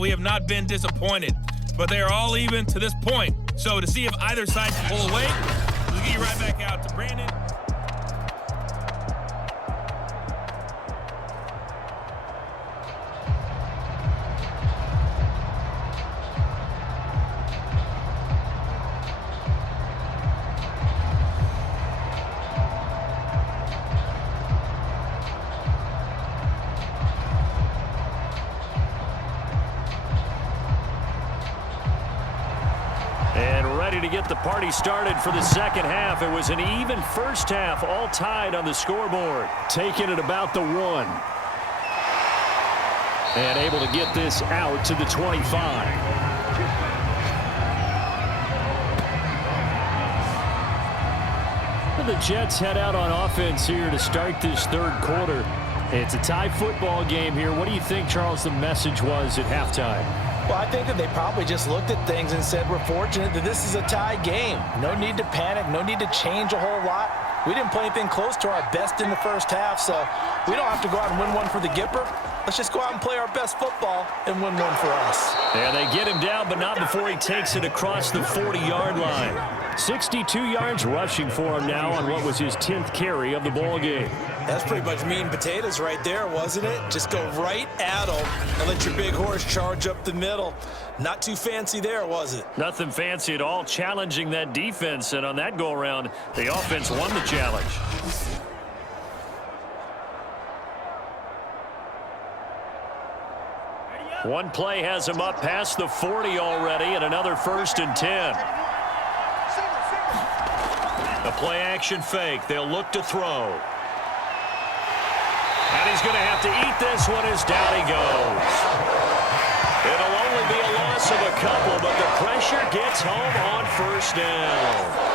we have not been disappointed. But they are all even to this point. So to see if either side can pull away, we'll get you right back out to Brandon. To get the party started for the second half. It was an even first half, all tied on the scoreboard. Taking it about the 1. And able to get this out to the 25. The Jets head out on offense here to start this third quarter. It's a tie football game here. What do you think, Charles, the message was at halftime? Well, I think that they probably just looked at things and said, we're fortunate that this is a tie game. No need to panic, no need to change a whole lot. We didn't play anything close to our best in the first half, so we don't have to go out and win one for the Gipper. Let's just go out and play our best football and win one for us. Yeah, they get him down, but not before he takes it across the 40-yard line. 62 yards rushing for him now on what was his 10th carry of the ball game. That's pretty much meat and potatoes right there, wasn't it? Just go right at them and let your big horse charge up the middle. Not too fancy there, was it? Nothing fancy at all, challenging that defense, and on that go-around, the offense won the challenge. One play has him up past the 40 already, and another 1st and 10. A play-action fake. They'll look to throw. And he's going to have to eat this one as down he goes. It'll only be a loss of a couple, but the pressure gets home on 1st down.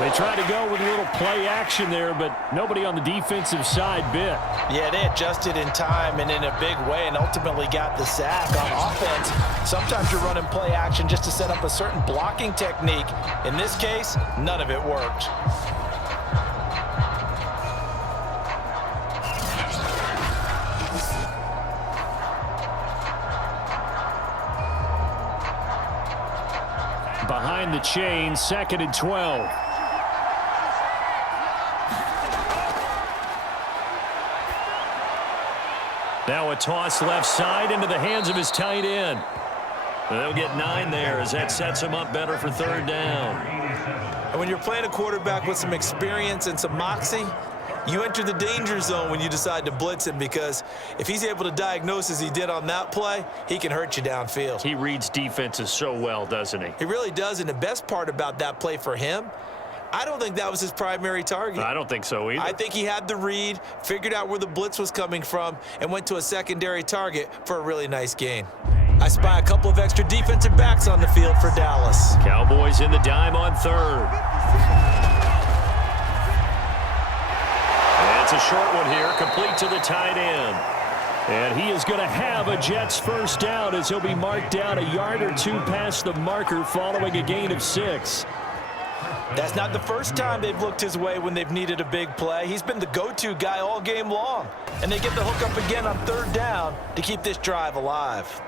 They tried to go with a little play action there, but nobody on the defensive side bit. Yeah, they adjusted in time and in a big way and ultimately got the sack. On offense, sometimes you're running play action just to set up a certain blocking technique. In this case, none of it worked. Behind the chain, 2nd and 12. Now a toss left side into the hands of his tight end. They'll get 9 there as that sets him up better for 3rd down. And when you're playing a quarterback with some experience and some moxie, you enter the danger zone when you decide to blitz him, because if he's able to diagnose as he did on that play, he can hurt you downfield. He reads defenses so well, doesn't he? He really does, and the best part about that play for him, I don't think that was his primary target. I don't think so either. I think he had the read, figured out where the blitz was coming from, and went to a secondary target for a really nice gain. I spy a couple of extra defensive backs on the field for Dallas. Cowboys in the dime on 3rd. And it's a short one here, complete to the tight end. And he is going to have a Jets 1st down as he'll be marked down a yard or 2 past the marker following a gain of 6. That's not the first time they've looked his way when they've needed a big play. He's been the go-to guy all game long. And they get the hook up again on 3rd down to keep this drive alive.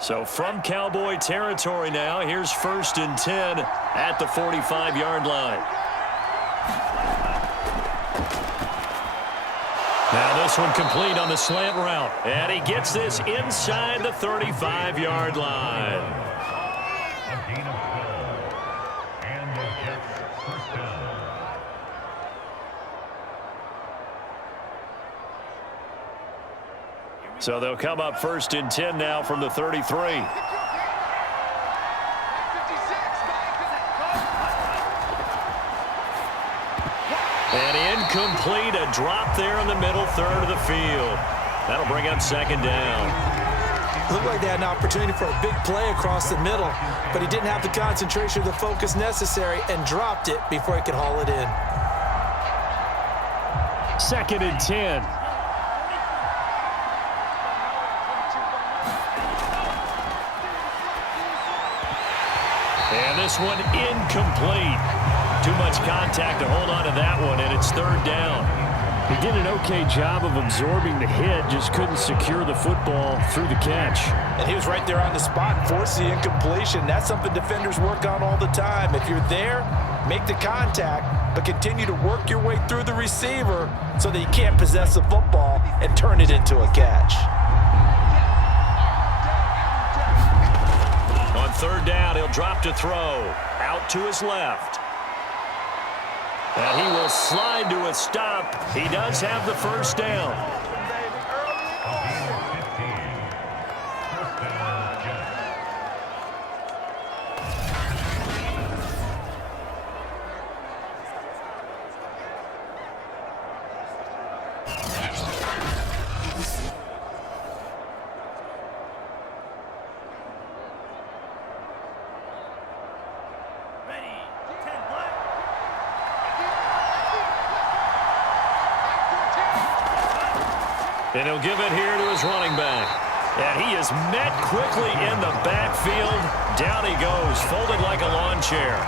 So from Cowboy territory now, here's 1st and 10 at the 45-yard line. Now this one complete on the slant route. And he gets this inside the 35-yard line. So they'll come up 1st and 10 now from the 33. And incomplete, a drop there in the middle 3rd of the field. That'll bring up 2nd down. Looked like they had an opportunity for a big play across the middle, but he didn't have the concentration or the focus necessary and dropped it before he could haul it in. 2nd and 10. And this one incomplete. Too much contact to hold on to that one, and it's third down. He did an okay job of absorbing the hit, just couldn't secure the football through the catch. And he was right there on the spot and forced the incompletion. That's something defenders work on all the time. If you're there, make the contact, but continue to work your way through the receiver so that you can't possess the football and turn it into a catch. On third down, he'll drop to throw. Out to his left. And he will slide to a stop. He does have the first down. And he'll give it here to his running back. And he is met quickly in the backfield. Down he goes, folded like a lawn chair.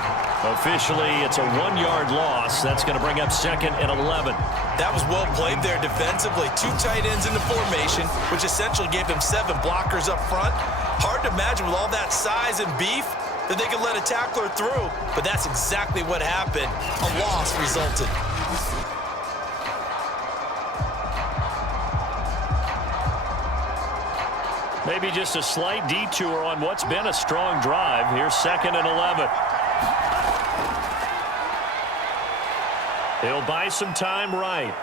Officially, it's a 1-yard loss. That's going to bring up 2nd and 11. That was well played there defensively. 2 tight ends in the formation, which essentially gave him 7 blockers up front. Hard to imagine with all that size and beef that they could let a tackler through. But that's exactly what happened. A loss resulted. Maybe just a slight detour on what's been a strong drive. Here's 2nd and 11. He'll buy some time right.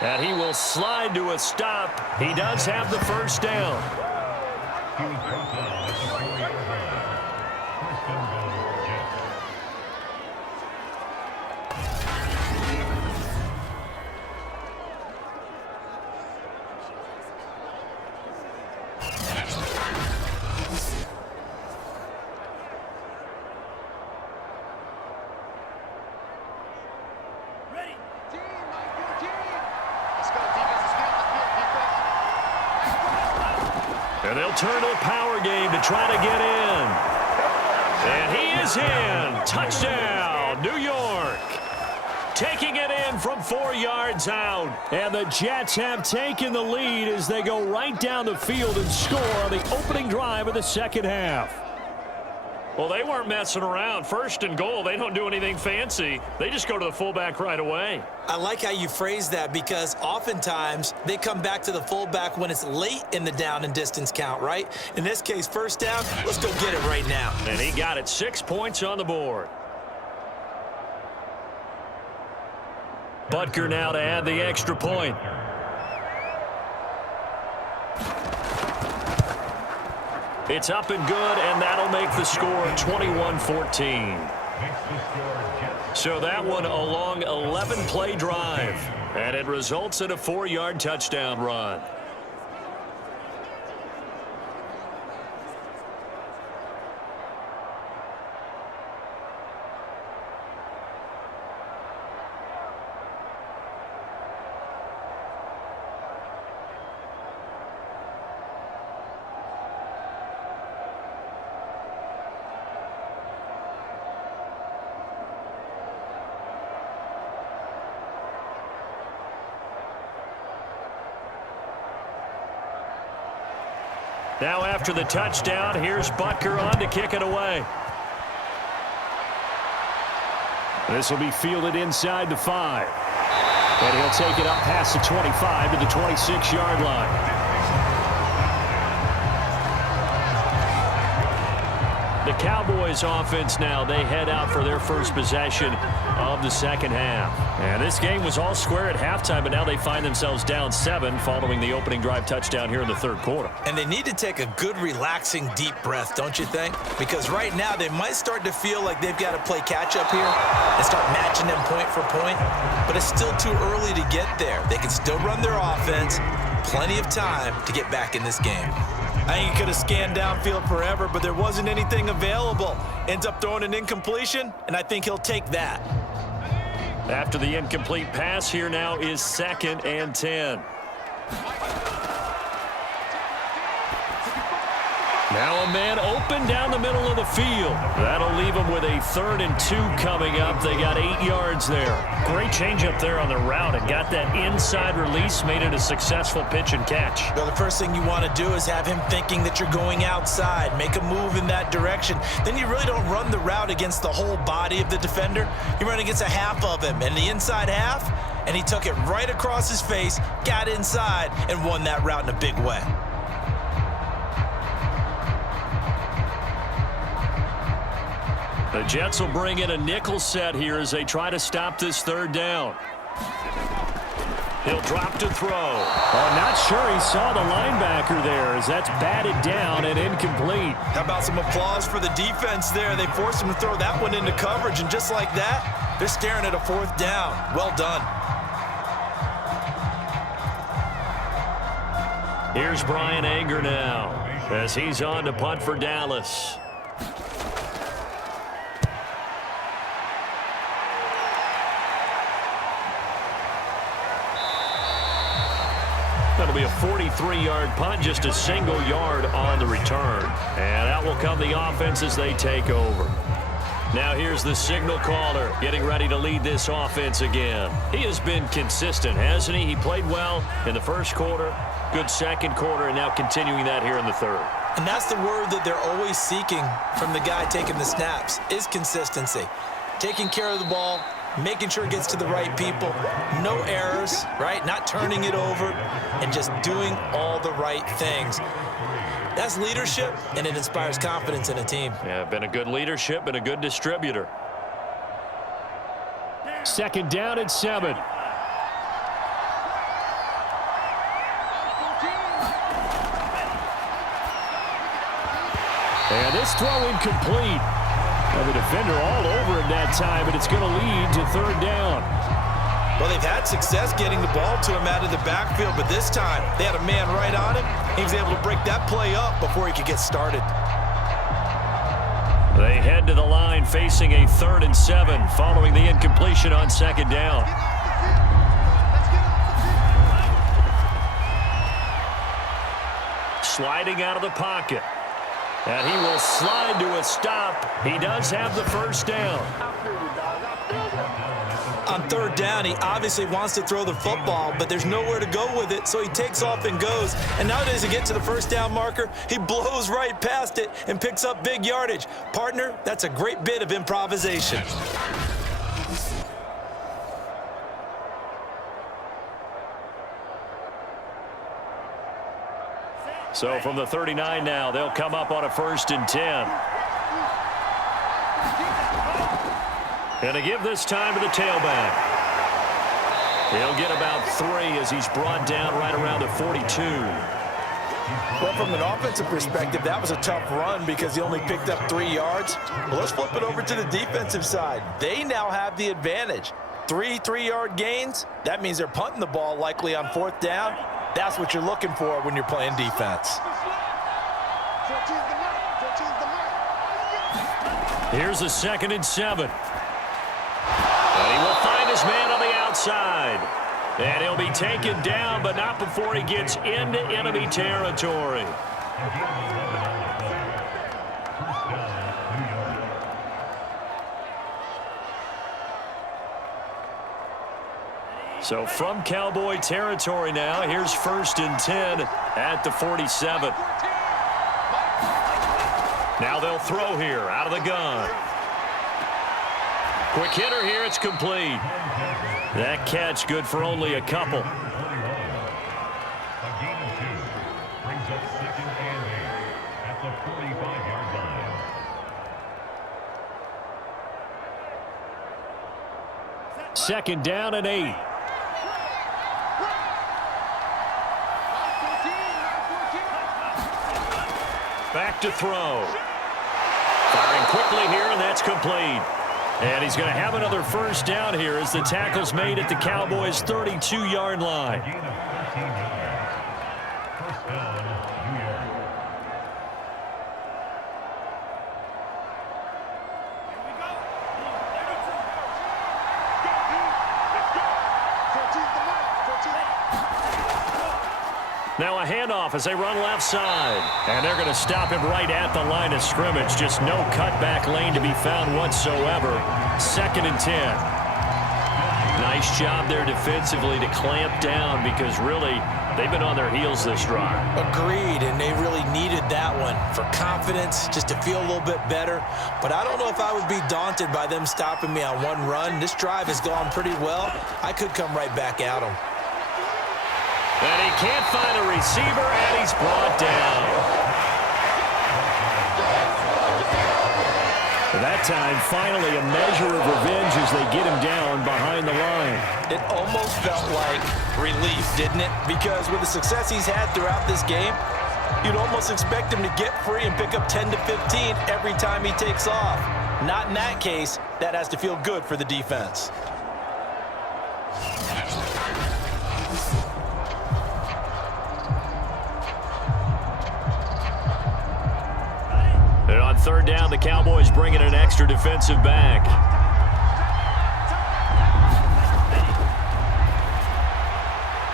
And he will slide to a stop. He does have the first down. And they'll turn to a power game to try to get in. And he is in. Touchdown, New York. Taking it in from 4 yards out. And the Jets have taken the lead as they go right down the field and score on the opening drive of the second half. Well, they weren't messing around. 1st and goal, they don't do anything fancy. They just go to the fullback right away. I like how you phrase that because oftentimes they come back to the fullback when it's late in the down and distance count, right? In this case, first down, let's go get it right now. And he got it. 6 points on the board. Butker now to add the extra point. It's up and good, and that'll make the score 21-14. So that one a long 11-play drive, and it results in a 4-yard touchdown run. Now after the touchdown, here's Butker on to kick it away. This will be fielded inside the 5. And he'll take it up past the 25 to the 26-yard line. The Cowboys offense now, they head out for their first possession of the second half. And this game was all square at halftime, but now they find themselves down 7 following the opening drive touchdown here in the third quarter. And they need to take a good, relaxing, deep breath, don't you think? Because right now they might start to feel like they've got to play catch-up here and start matching them point for point. But it's still too early to get there. They can still run their offense. Plenty of time to get back in this game. I think he could have scanned downfield forever, but there wasn't anything available. Ends up throwing an incompletion, and I think he'll take that. After the incomplete pass, here now is 2nd and 10. Now a man open down the middle of the field. That'll leave them with a 3rd and 2 coming up. They got 8 yards there. Great change up there on the route and got that inside release, made it a successful pitch and catch. Well, the first thing you want to do is have him thinking that you're going outside, make a move in that direction. Then you really don't run the route against the whole body of the defender. You run against a half of him, and the inside half, and he took it right across his face, got inside, and won that route in a big way. The Jets will bring in a nickel set here as they try to stop this 3rd down. He'll drop to throw. Oh, not sure he saw the linebacker there as that's batted down and incomplete. How about some applause for the defense there? They forced him to throw that one into coverage, and just like that, they're staring at a 4th down. Well done. Here's Brian Anger now as he's on to punt for Dallas. That'll be a 43-yard punt, just a single yard on the return. And out will come the offense as they take over. Now here's the signal caller getting ready to lead this offense again. He has been consistent, hasn't he? He played well in the 1st quarter, good 2nd quarter, and now continuing that here in the 3rd. And that's the word that they're always seeking from the guy taking the snaps, is consistency. Taking care of the ball, making sure it gets to the right people, no errors, right? Not turning it over, and just doing all the right things. That's leadership, and it inspires confidence in a team. Yeah, been a good leadership and a good distributor. 2nd down and 7. And this throw incomplete. Well, the defender all over him that time, but it's going to lead to 3rd down. Well, they've had success getting the ball to him out of the backfield, but this time they had a man right on him. He was able to break that play up before he could get started. They head to the line facing a 3rd and 7 following the incompletion on 2nd down. Sliding out of the pocket. And he will slide to a stop. He does have the 1st down. On 3rd down, he obviously wants to throw the football, but there's nowhere to go with it, so he takes off and goes. And nowadays, to get to the 1st down marker, he blows right past it and picks up big yardage. Partner, that's a great bit of improvisation. So from the 39 now, they'll come up on a 1st and 10. And to give this time to the tailback. He'll get about 3 as he's brought down right around the 42. Well, from an offensive perspective, that was a tough run because he only picked up 3 yards. Well, let's flip it over to the defensive side. They now have the advantage. 3 3-yard gains. That means they're punting the ball likely on 4th down. That's what you're looking for when you're playing defense. Here's a 2nd and 7. And he will find his man on the outside. And he'll be taken down, but not before he gets into enemy territory. So from Cowboy territory now, here's 1st and 10 at the 47. Now they'll throw here out of the gun. Quick hitter here, it's complete. That catch good for only a couple. A gain of 2 brings up 2nd and 8 at the 45-yard line. 2nd down and 8. Back to throw. Firing quickly here, and that's complete. And he's going to have another 1st down here as the tackle's made at the Cowboys' 32-yard line. Gain of 13 yards. 1st down, New York. Now a handoff as they run left side. And they're going to stop him right at the line of scrimmage. Just no cutback lane to be found whatsoever. 2nd and 10. Nice job there defensively to clamp down because really they've been on their heels this drive. Agreed, and they really needed that one for confidence, just to feel a little bit better. But I don't know if I would be daunted by them stopping me on one run. This drive has gone pretty well. I could come right back at them. And he can't find a receiver, and he's brought down. That time, finally, a measure of revenge as they get him down behind the line. It almost felt like relief, didn't it? Because with the success he's had throughout this game, you'd almost expect him to get free and pick up 10 to 15 every time he takes off. Not in that case. That has to feel good for the defense. And on 3rd down, the Cowboys bring in an extra defensive back.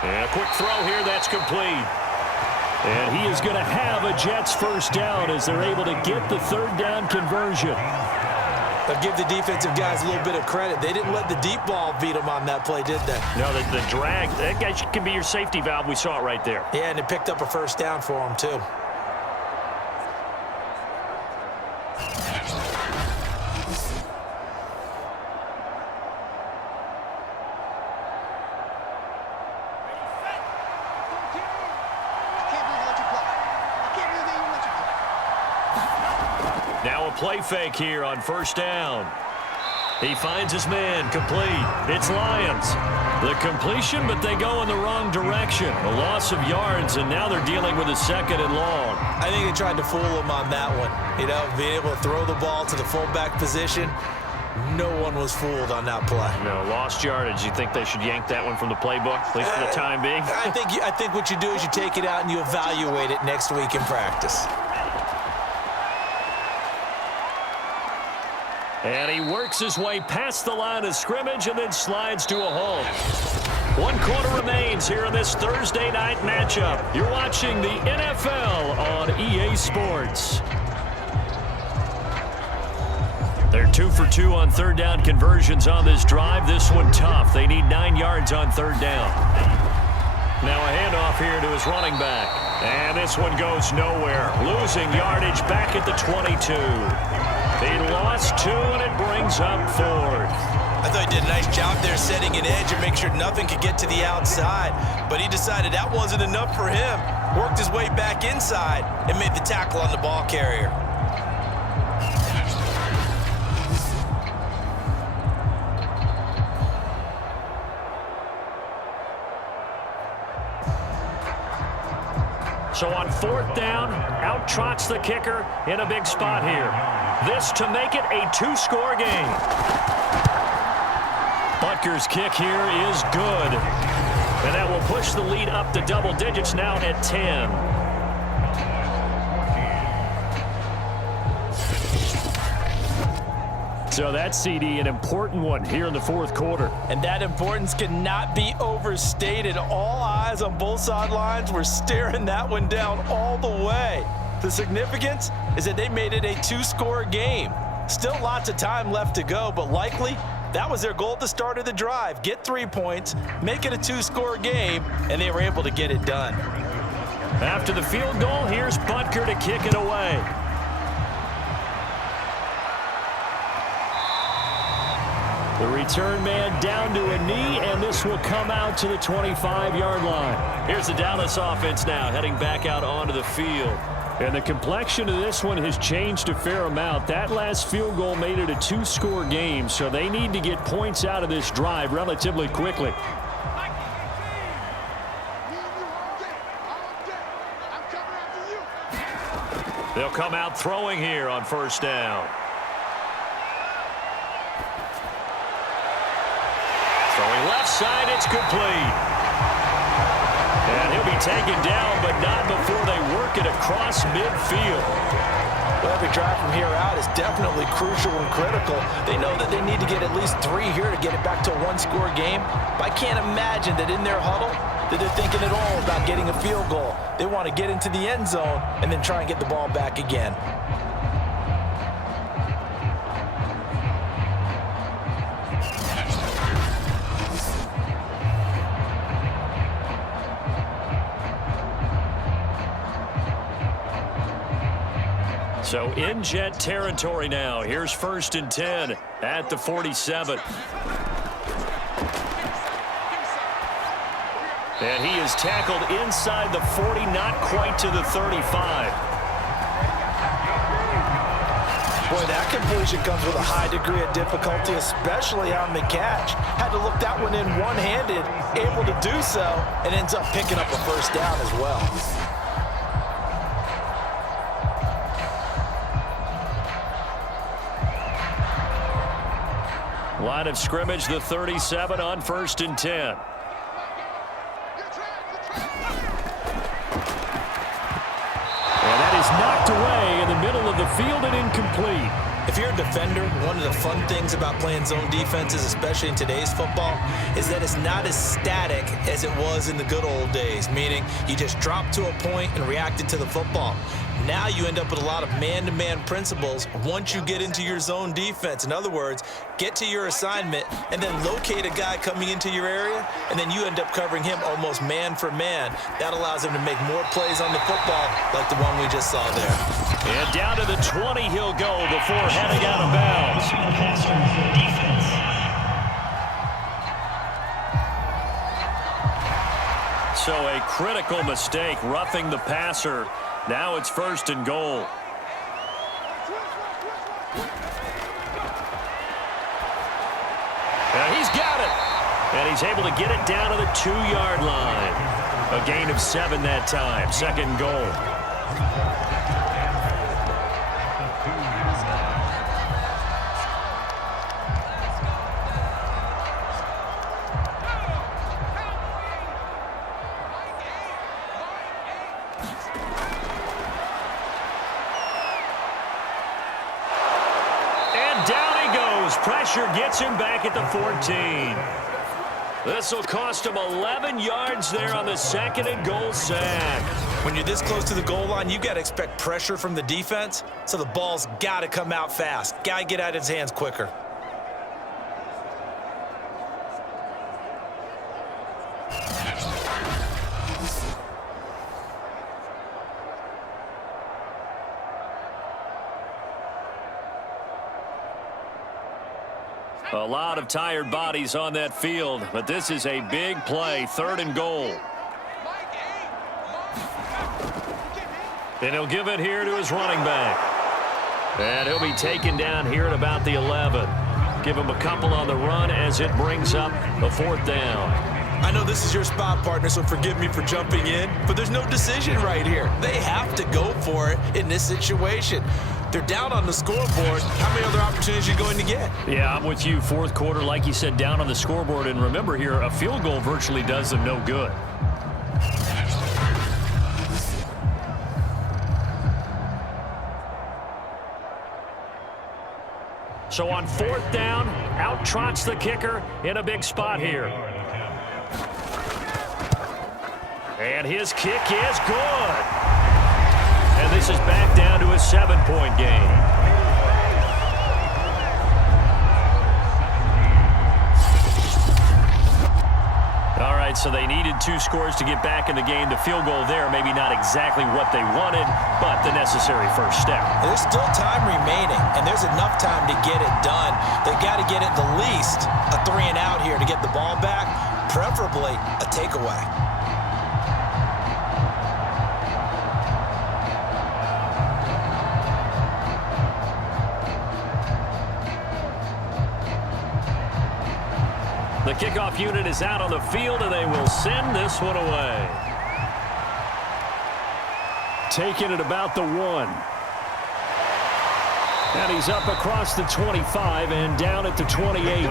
And a quick throw here, that's complete. And he is going to have a Jets first down as they're able to get the 3rd down conversion. I'll give the defensive guys a little bit of credit. They didn't let the deep ball beat them on that play, did they? No, the drag, that guy can be your safety valve. We saw it right there. Yeah, and it picked up a first down for them, too. Now a play fake here on 1st down. He finds his man, complete. It's Lyons. The completion, but they go in the wrong direction. A loss of yards, and now they're dealing with a 2nd and long. I think they tried to fool him on that one. You know, being able to throw the ball to the fullback position. No one was fooled on that play. No, lost yardage. You think they should yank that one from the playbook, at least for the time being? I think what you do is you take it out and you evaluate it next week in practice. And he works his way past the line of scrimmage and then slides to a halt. 1 quarter remains here in this Thursday night matchup. You're watching the NFL on EA Sports. They're 2 for 2 on 3rd down conversions on this drive. This one tough. They need 9 yards on 3rd down. Now a handoff here to his running back. And this one goes nowhere. Losing yardage back at the 22. He lost 2, and it brings up 4th. I thought he did a nice job there setting an edge and make sure nothing could get to the outside. But he decided that wasn't enough for him. Worked his way back inside and made the tackle on the ball carrier. So on 4th down, out trots the kicker in a big spot here. This to make it a 2-score game. Butker's kick here is good. And that will push the lead up to double digits now at 10. So that's, CD, an important one here in the 4th quarter. And that importance cannot be overstated. All eyes on both sidelines were staring that one down all the way. The significance is that they made it a 2-score game. Still lots of time left to go, but likely that was their goal at the start of the drive. Get 3 points, make it a 2-score game, and they were able to get it done. After the field goal, here's Butker to kick it away. The return man down to a knee, and this will come out to the 25-yard line. Here's the Dallas offense now heading back out onto the field. And the complexion of this one has changed a fair amount. That last field goal made it a 2-score game, so they need to get points out of this drive relatively quickly. They'll come out throwing here on 1st down. Throwing left side, it's complete. And he'll be taken down, but not before they work it across midfield. Well, every drive from here out is definitely crucial and critical. They know that they need to get at least 3 here to get it back to a one-score game. But I can't imagine that in their huddle that they're thinking at all about getting a field goal. They want to get into the end zone and then try and get the ball back again. So in Jet territory now. Here's 1st and 10 at the 47. And he is tackled inside the 40, not quite to the 35. Boy, that completion comes with a high degree of difficulty, especially on the catch. Had to look that one in one-handed, able to do so, and ends up picking up a first down as well. Line of scrimmage, the 37 on 1st and 10. And that is knocked away in the middle of the field and incomplete. If you're a defender, one of the fun things about playing zone defenses, especially in today's football, is that it's not as static as it was in the good old days, meaning you just drop to a point and reacted to the football. Now you end up with a lot of man-to-man principles once you get into your zone defense. In other words, get to your assignment and then locate a guy coming into your area, and then you end up covering him almost man for man. That allows him to make more plays on the football like the one we just saw there. And down to the 20 he'll go before heading out of bounds. So a critical mistake, roughing the passer. Now it's 1st and goal. And he's got it. And he's able to get it down to the 2-yard line. A gain of 7 that time. 2nd goal. Pressure gets him back at the 14. This will cost him 11 yards there on the 2nd and goal sack. When you're this close to the goal line, you got to expect pressure from the defense, so the ball's got to come out fast. Got to get out of his hands quicker. A lot of tired bodies on that field, but this is a big play, 3rd and goal. And he'll give it here to his running back. And he'll be taken down here at about the 11. Give him a couple on the run as it brings up the 4th down. I know this is your spot, partner, so forgive me for jumping in, but there's no decision right here. They have to go for it in this situation. They're down on the scoreboard. How many other opportunities are you going to get? Yeah, I'm with you. 4th quarter, like you said, down on the scoreboard. And remember here, a field goal virtually does them no good. So on 4th down, out trots the kicker in a big spot here. And his kick is good. And this is back down to a 7-point game. All right, so they needed 2 scores to get back in the game. The field goal there, maybe not exactly what they wanted, but the necessary first step. There's still time remaining, and there's enough time to get it done. They've got to get at the least a 3 and out here to get the ball back, preferably a takeaway. The kickoff unit is out on the field, and they will send this one away. Taken at about the 1. And he's up across the 25 and down at the 28.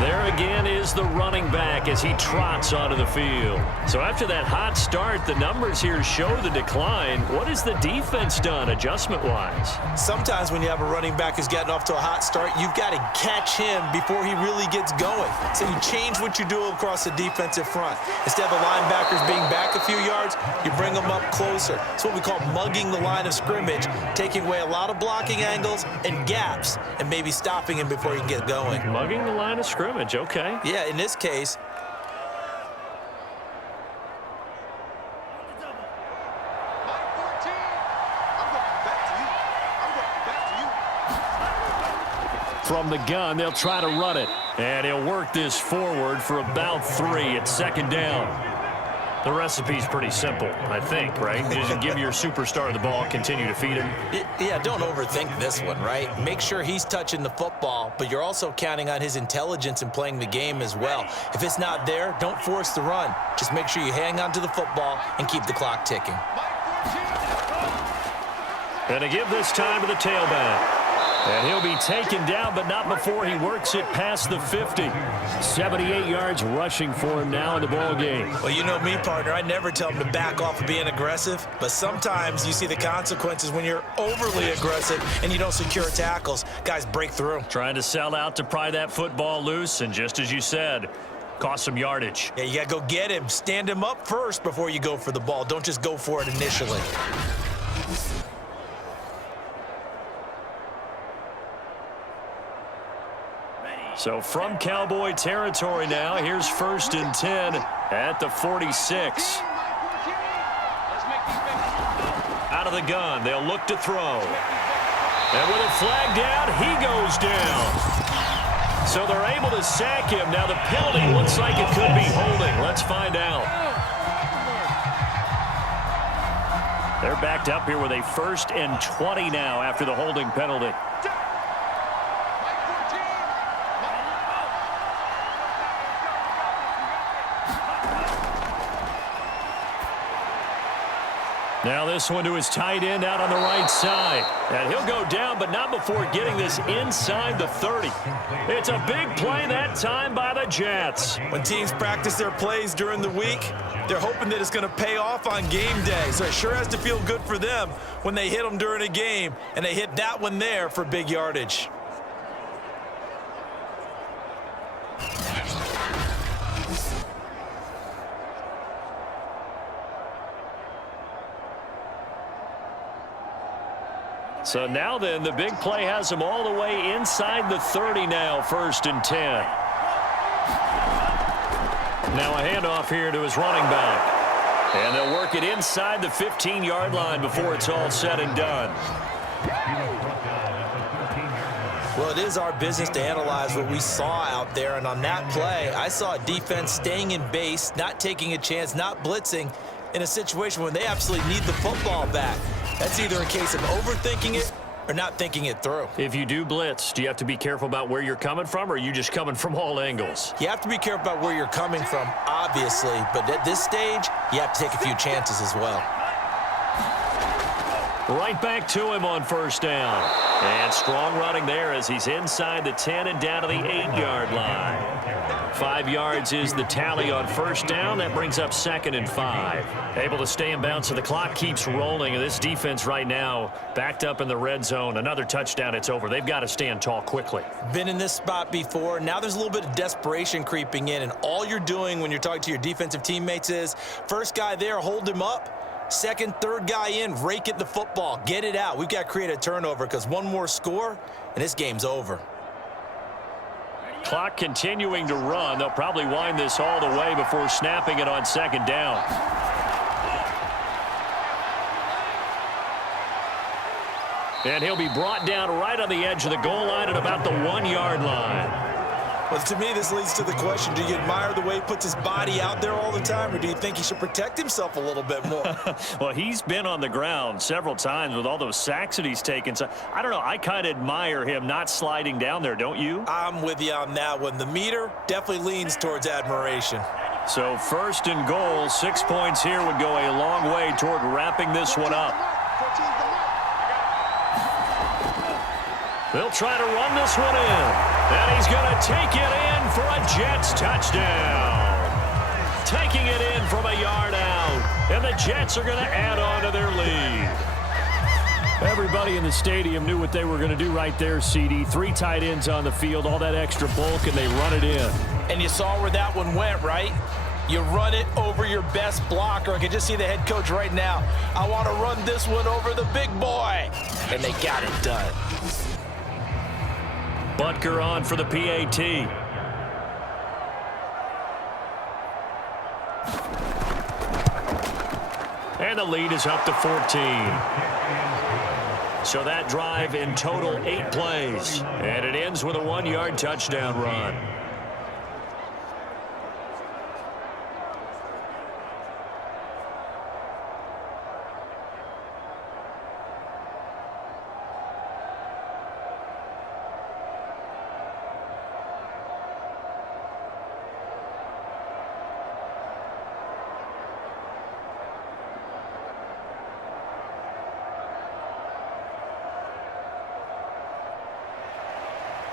There again is the running back as he trots onto the field. So after that hot start, the numbers here show the decline. What has the defense done adjustment-wise? Sometimes when you have a running back who's gotten off to a hot start, you've got to catch him before he really gets going. So you change what you do across the defensive front. Instead of the linebackers being back a few yards, you bring them up closer. It's what we call mugging the line of scrimmage, taking away a lot of blocking angles and gaps and maybe stopping him before he can get going. Mugging the line of scrimmage, okay. Yeah, in this case, from the gun, they'll try to run it. And he'll work this forward for about 3 at second down. The recipe's pretty simple, I think, right? Just give your superstar the ball, continue to feed him. Yeah, don't overthink this one, right? Make sure he's touching the football, but you're also counting on his intelligence in playing the game as well. If it's not there, don't force the run. Just make sure you hang on to the football and keep the clock ticking. And to give this time to the tailback. And he'll be taken down, but not before he works it past the 50. 78 yards rushing for him now in the ball game. Well, you know me, partner. I never tell him to back off of being aggressive, but sometimes you see the consequences when you're overly aggressive and you don't secure tackles. Guys break through. Trying to sell out to pry that football loose, and just as you said, cost some yardage. Yeah, you got to go get him. Stand him up first before you go for the ball. Don't just go for it initially. So from Cowboy territory now, here's 1st and 10 at the 46. Out of the gun, they'll look to throw. And with a flag down, he goes down. So they're able to sack him. Now the penalty looks like it could be holding. Let's find out. They're backed up here with a 1st and 20 now after the holding penalty. Now this one to his tight end out on the right side. And he'll go down, but not before getting this inside the 30. It's a big play that time by the Jets. When teams practice their plays during the week, they're hoping that it's going to pay off on game day. So it sure has to feel good for them when they hit them during a game, and they hit that one there for big yardage. So now then, the big play has him all the way inside the 30 now, 1st and 10. Now a handoff here to his running back. And they'll work it inside the 15-yard line before it's all said and done. Well, it is our business to analyze what we saw out there. And on that play, I saw a defense staying in base, not taking a chance, not blitzing in a situation where they absolutely need the football back. That's either a case of overthinking it or not thinking it through. If you do blitz, do you have to be careful about where you're coming from, or are you just coming from all angles? You have to be careful about where you're coming from, obviously, but at this stage, you have to take a few chances as well. Right back to him on 1st down. And strong running there as he's inside the 10 and down to the 8-yard line. 5 yards is the tally on 1st down. That brings up 2nd and 5. Able to stay in bounds, so the clock keeps rolling. And this defense right now backed up in the red zone. Another touchdown, it's over. They've got to stand tall quickly. Been in this spot before. Now there's a little bit of desperation creeping in. And all you're doing when you're talking to your defensive teammates is, first guy there, hold him up. Second, third guy in, rake at the football. Get it out. We've got to create a turnover because one more score, and this game's over. Clock continuing to run. They'll probably wind this all the way before snapping it on 2nd down. And he'll be brought down right on the edge of the goal line at about the 1-yard line. Well, to me, this leads to the question, do you admire the way he puts his body out there all the time, or do you think he should protect himself a little bit more? Well, he's been on the ground several times with all those sacks that he's taken. So, I don't know. I kind of admire him not sliding down there, don't you? I'm with you on that one. The meter definitely leans towards admiration. So, 1st and goal, 6 points here would go a long way toward wrapping this one up. They'll try to run this one in. And he's going to take it in for a Jets touchdown. Taking it in from a yard out. And the Jets are going to add on to their lead. Everybody in the stadium knew what they were going to do right there, CD. 3 tight ends on the field, all that extra bulk, and they run it in. And you saw where that one went, right? You run it over your best blocker. I can just see the head coach right now. I want to run this one over the big boy. And they got it done. Butker on for the PAT. And the lead is up to 14. So that drive in total 8 plays. And it ends with a 1-yard touchdown run.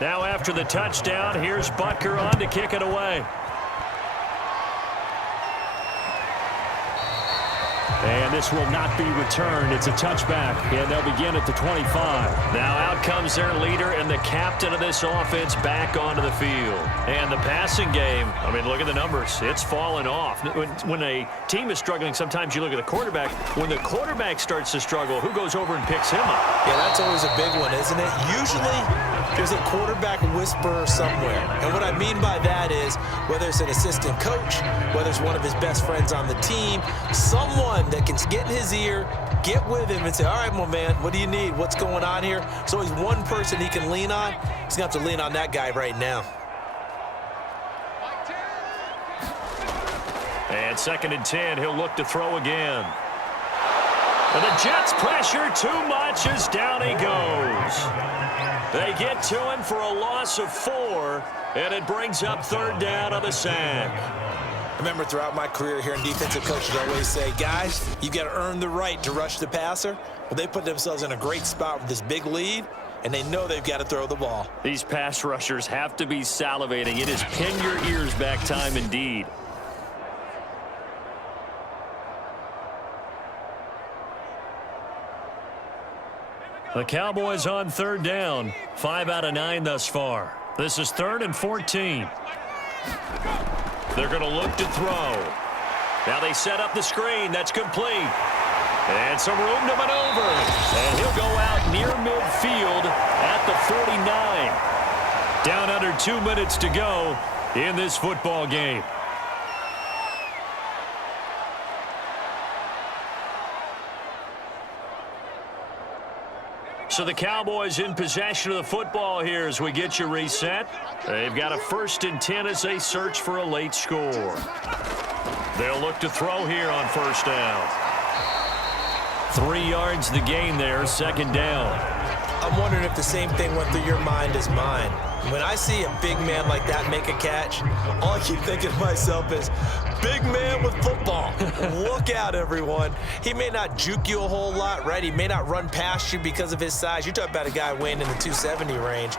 Now after the touchdown, here's Butker on to kick it away. And this will not be returned. It's a touchback, and they'll begin at the 25. Now out comes their leader and the captain of this offense back onto the field. And the passing game, I mean, look at the numbers. It's fallen off. When a team is struggling, sometimes you look at the quarterback. When the quarterback starts to struggle, who goes over and picks him up? Yeah, that's always a big one, isn't it? Usually, there's a quarterback whisperer somewhere. And what I mean by that is, whether it's an assistant coach, whether it's one of his best friends on the team, someone that can get in his ear, get with him and say, all right, my man, what do you need? What's going on here? So he's one person he can lean on. He's going to have to lean on that guy right now. And 2nd and 10, he'll look to throw again. And the Jets pressure too much as down he goes. They get to him for a loss of 4, and it brings up 3rd down on the sack. I remember throughout my career hearing defensive coaches always say, guys, you got to earn the right to rush the passer. Well, they put themselves in a great spot with this big lead, and they know they've got to throw the ball. These pass rushers have to be salivating. It is pin your ears back time indeed. The Cowboys on 3rd down. 5 out of 9 thus far. This is 3rd and 14. They're going to look to throw. Now they set up the screen. That's complete. And some room to maneuver. And he'll go out near midfield at the 49. Down under 2 minutes to go in this football game. So the Cowboys in possession of the football here as we get you reset. They've got a 1st and 10 as they search for a late score. They'll look to throw here on 1st down. 3 yards the gain there, 2nd down. I'm wondering if the same thing went through your mind as mine. When I see a big man like that make a catch, all I keep thinking to myself is, big man with football. Look out, everyone. He may not juke you a whole lot, right? He may not run past you because of his size. You're talking about a guy weighing in the 270 range.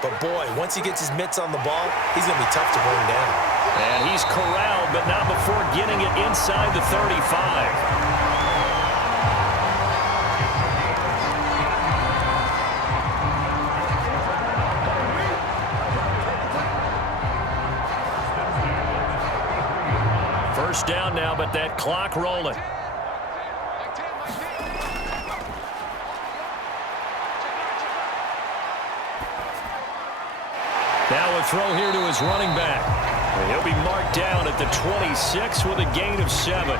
But, boy, once he gets his mitts on the ball, he's going to be tough to bring down. And he's corralled, but not before getting it inside the 35. First down now, but that clock rolling. Now a throw here to his running back. And he'll be marked down at the 26 with a gain of 7.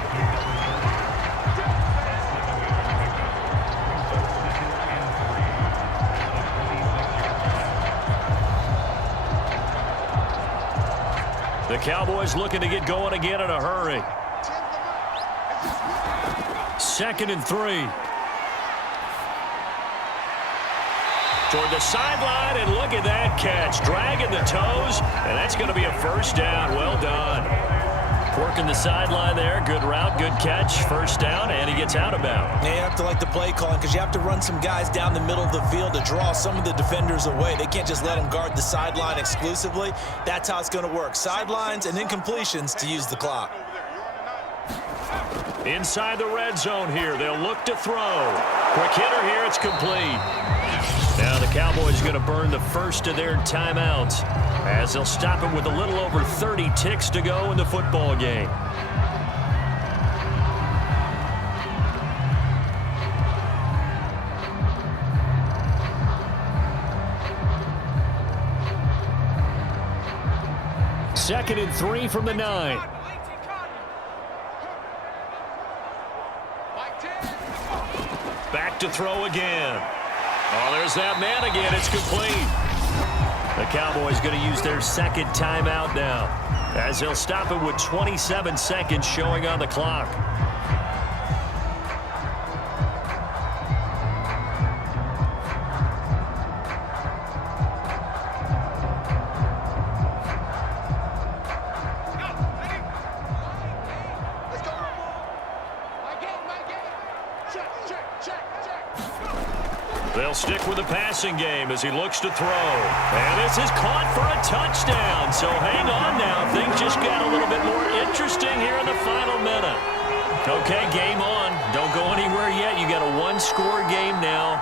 The Cowboys looking to get going again in a hurry. 2nd and 3. Toward the sideline, and look at that catch. Dragging the toes, and that's going to be a 1st down. Well done. Working the sideline there. Good route, good catch. First down, and he gets out of bounds. Yeah, you have to like the play calling because you have to run some guys down the middle of the field to draw some of the defenders away. They can't just let them guard the sideline exclusively. That's how it's going to work. Sidelines and incompletions to use the clock. Inside the red zone here. They'll look to throw. Quick hitter here. It's complete. Now the Cowboys are going to burn the first of their timeouts as they'll stop it with a little over 30 ticks to go in the football game. Second and 3 from the 9. Back to throw again. Oh, there's that man again. It's complete. The Cowboys going to use their second timeout now as they'll stop it with 27 seconds showing on the clock. They'll stick with the passing game as he looks to throw. And this is caught for a touchdown. So hang on now. Things just got a little bit more interesting here in the final minute. Okay, game on. Don't go anywhere yet. You got a one-score game now.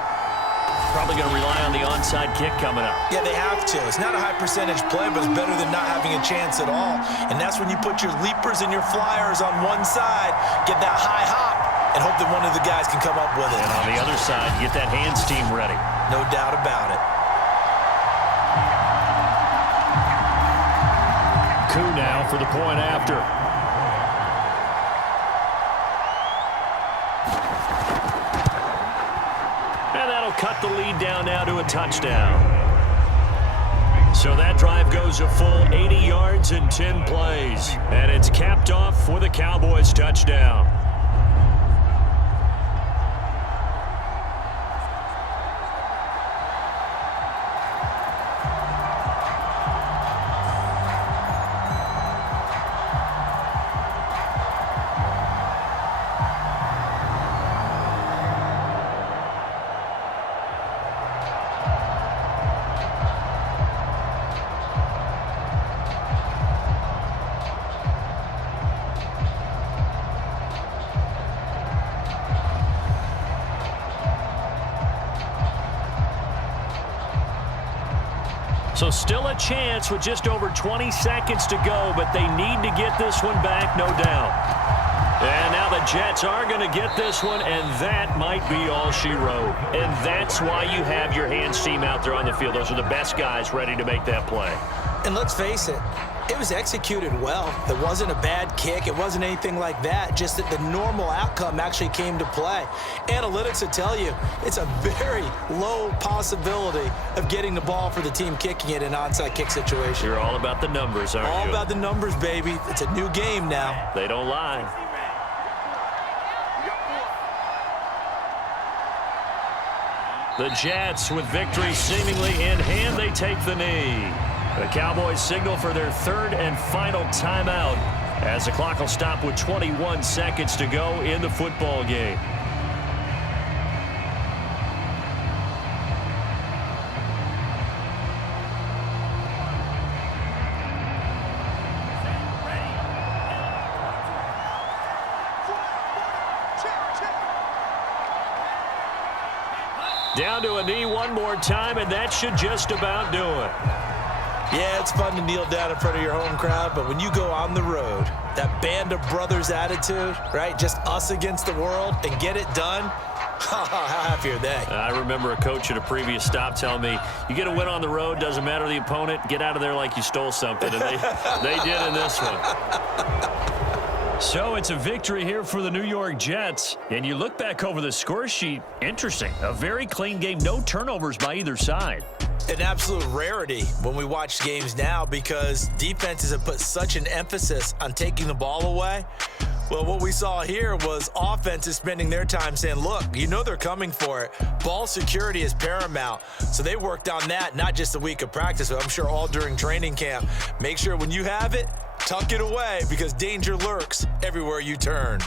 Probably going to rely on the onside kick coming up. Yeah, they have to. It's not a high-percentage play, but it's better than not having a chance at all. And that's when you put your leapers and your flyers on one side, get that high hop, and hope that one of the guys can come up with it. And on the other side, get that hands team ready. No doubt about it. Coup now for the point after. And that'll cut the lead down now to a touchdown. So that drive goes a full 80 yards in 10 plays. And it's capped off with a Cowboys touchdown. So still a chance with just over 20 seconds to go, but they need to get this one back, no doubt. And now the Jets are going to get this one, and that might be all she wrote. And that's why you have your hands team out there on the field. Those are the best guys ready to make that play. And let's face it, it was executed well. It wasn't a bad kick. It wasn't anything like that. Just that the normal outcome actually came to play. Analytics will tell you it's a very low possibility of getting the ball for the team kicking it in an onside kick situation. You're all about the numbers, aren't you? All about the numbers, baby. It's a new game now. They don't lie. The Jets, with victory seemingly in hand, they take the knee. The Cowboys signal for their third and final timeout as the clock will stop with 21 seconds to go in the football game. Down to a knee one more time, and that should just about do it. Yeah, it's fun to kneel down in front of your home crowd, but when you go on the road, that band of brothers attitude, right? Just us against the world and get it done. How happy are they? I remember a coach at a previous stop telling me, you get a win on the road, doesn't matter the opponent, get out of there like you stole something. And they did in this one. So it's a victory here for the New York Jets. And you look back over the score sheet, interesting. A very clean game, no turnovers by either side. An absolute rarity when we watch games now because defenses have put such an emphasis on taking the ball away. Well, what we saw here was offenses spending their time saying, look, you know they're coming for it. Ball security is paramount. So they worked on that, not just a week of practice, but I'm sure all during training camp. Make sure when you have it, tuck it away because danger lurks everywhere you turn.